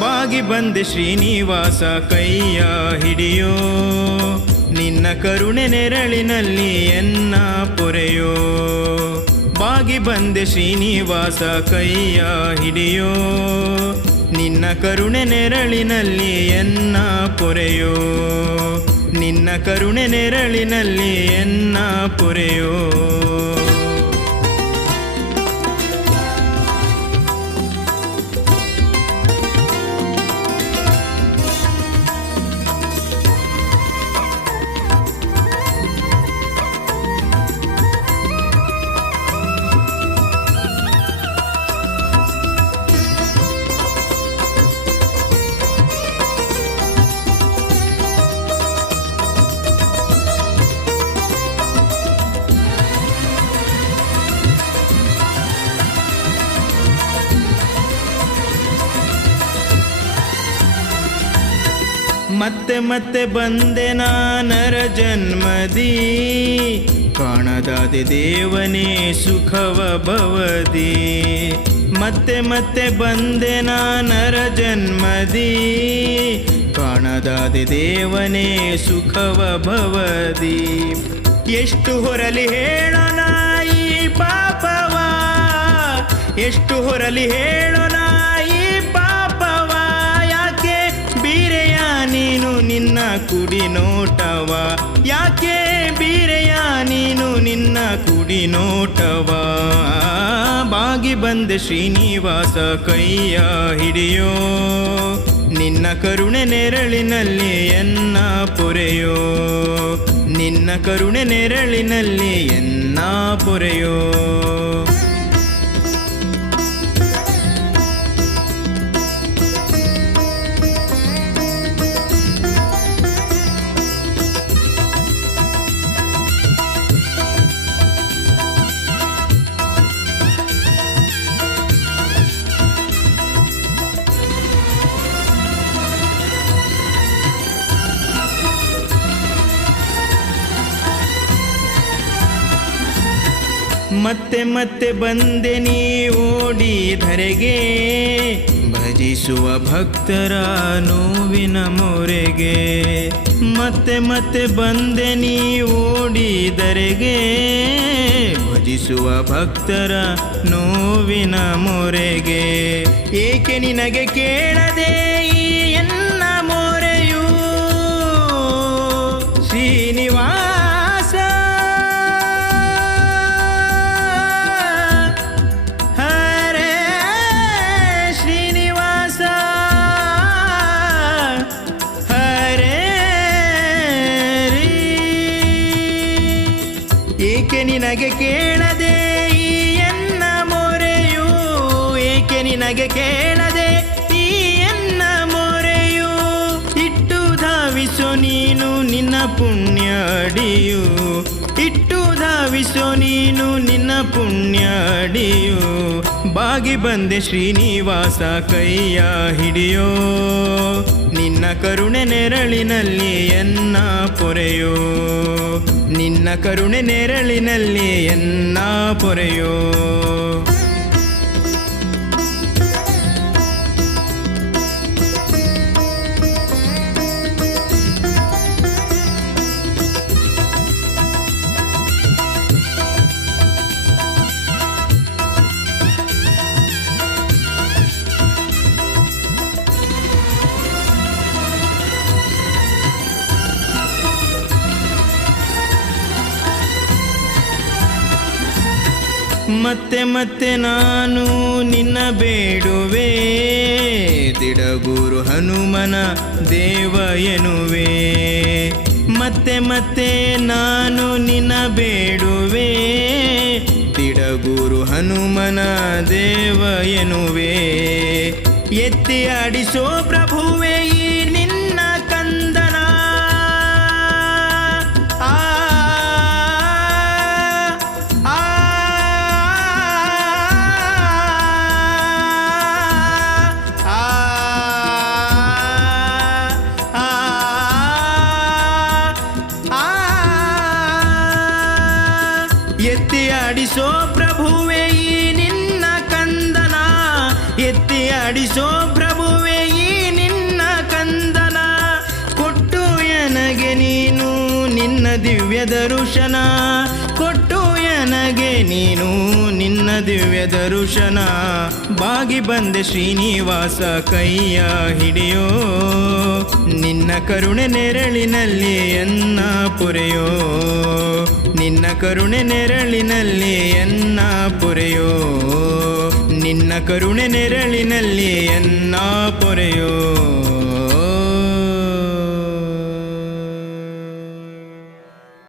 ಬಾಗಿ ಬಂದೆ ಶ್ರೀನಿವಾಸ ಕೈಯ ಹಿಡಿಯೋ, ನಿನ್ನ ಕರುಣೆ ನೆರಳಿನಲ್ಲಿ ಎನ್ನ ಪೊರೆಯೋ. ಬಾಗಿ ಬಂದೆ ಶ್ರೀನಿವಾಸ ಕೈಯ ಹಿಡಿಯೋ, ನಿನ್ನ ಕರುಣೆ ನೆರಳಿನಲ್ಲಿ ಎನ್ನ ಪೊರೆಯೋ. ನಿನ್ನ ಕರುಣೆ ನೆರಳಿನಲ್ಲಿ ಎನ್ನ ಪೊರೆಯೋ. ಮತ್ತೆ ಮತ್ತೆ ಬಂದೆ ನರ ಜನ್ಮದಿ, ಕಾಣದಾದೆ ದೇವನೇ ಸುಖವ ಭವದಿ. ಮತ್ತೆ ಮತ್ತೆ ಬಂದೆ ನರ ಜನ್ಮದಿ, ಕಾಣದಾದೆ ದೇವನೇ ಸುಖವ ಭವದಿ. ಎಷ್ಟು ಹೊರಲಿ ಹೇಳೋಣ ಈ ಪಾಪವ, ಎಷ್ಟು ಹೊರಲಿ ಹೇಳೋಣ ಈ ಪಾಪವ. ಯಾಕೆ ಬೀರೆಯ ನೀನು ನಿನ್ನ ಕುಡಿ ನೋಟವ, ಯಾಕೆ ಬೀರೆಯ ನೀನು ನಿನ್ನ ಕುಡಿ ನೋಟವ. ಬಾಗಿ ಬಂದೆ ಶ್ರೀನಿವಾಸ ಕೈಯ ಹಿಡಿಯೋ, ನಿನ್ನ ಕರುಣೆ ನೆರಳಿನಲ್ಲಿ ಎನ್ನ ಪೊರೆಯೋ. ನಿನ್ನ ಕರುಣೆ ನೆರಳಿನಲ್ಲಿ ಎನ್ನ ಪೊರೆಯೋ. ಮತ್ತೆ ಮತ್ತೆ ಬಂದೆ ನೀ ಓಡಿ ಧರೆಗೆ, ಭಜಿಸುವ ಭಕ್ತರ ನೋವಿನ ಮೊರೆಗೆ. ಮತ್ತೆ ಮತ್ತೆ ಬಂದೆ ನೀ ಓಡಿ ಧರೆಗೆ, ಭಜಿಸುವ ಭಕ್ತರ ನೋವಿನ ಮೊರೆಗೆ. ಏಕೆ ನಿನಗೆ ಕೇಳದೆ ಈ ಎನ್ನ ಮೊರೆಯು ಶ್ರೀನಿವಾಸ. ಏಕೆ ನಿನಗೆ ಕೇಳದೆ ಈ ಎನ್ನ ಮೊರೆಯು, ಏಕೆ ನಿನಗೆ ಕೇಳದೆ ಈ ಎನ್ನ ಮೊರೆಯು. ಇಟ್ಟು ಧಾವಿಸೋ ನೀನು ನಿನ್ನ ಪುಣ್ಯ ಅಡಿಯು, ಇಟ್ಟು ಧಾವಿಸೋ ನೀನು ನಿನ್ನ ಪುಣ್ಯ ಅಡಿಯು. ಬಾಗಿ ಬಂದೆ ಶ್ರೀನಿವಾಸ ಕೈಯ ಹಿಡಿಯೋ, ನಿನ್ನ ಕರುಣೆ ನೆರಳಿನಲ್ಲಿ ಎನ್ನ ಪೊರೆಯೋ. ನಿನ್ನ ಕರುಣೆ ನೆರಳಿನಲ್ಲಿ ಎನ್ನ ಪೊರೆಯೋ. ಮತ್ತೆ ಮತ್ತೆ ನಾನು ನಿನ್ನ ಬೇಡುವೆ, ದಿಡಗೂರು ಹನುಮನ ದೇವ ಎನ್ನುವೆ. ಮತ್ತೆ ಮತ್ತೆ ನಾನು ನಿನ್ನ ಬೇಡುವೆ, ಗುರು ಹನುಮನ ದೇವ ಎನ್ನುವೆ. ಎತ್ತಿ ಆಡಿಸೋ ಪ್ರಭುವೆ ಈ ನಿನ್ನ ಕಂದನ. ಆ ಆ ಎತ್ತಿ ಆಡಿಸೋ ಪ್ರಭುವೆ ಈ ನಿನ್ನ ಕಂದನ. ಎತ್ತಿ ಆಡಿಸೋ ಪ್ರಭುವೆ ಈ ನಿನ್ನ ಕಂದನ. ಕೊಟ್ಟು ಎನಗೆ ನೀನು ನಿನ್ನ ದಿವ್ಯ ದರ್ಶನ. ಕೊಟ್ಟು ಎನಗೆ ನೀನು ನಿನ್ನ ದಿವ್ಯ ದರ್ಶನ. ಬಾಗಿ ಬಂದೆ ಶ್ರೀನಿವಾಸ ಕೈಯ ಹಿಡಿಯೋ. ನಿನ್ನ ಕರುಣೆ ನೆರಳಿನಲ್ಲಿ ಎನ್ನ ಪೊರೆಯೋ. ನಿನ್ನ ಕರುಣೆ ನೆರಳಿನಲ್ಲಿ ಎನ್ನ ಪೊರೆಯೋ. ನಿನ್ನ ಕರುಣೆ ನೆರಳಿನಲ್ಲಿ ಎನ್ನ ಪೊರೆಯೋ.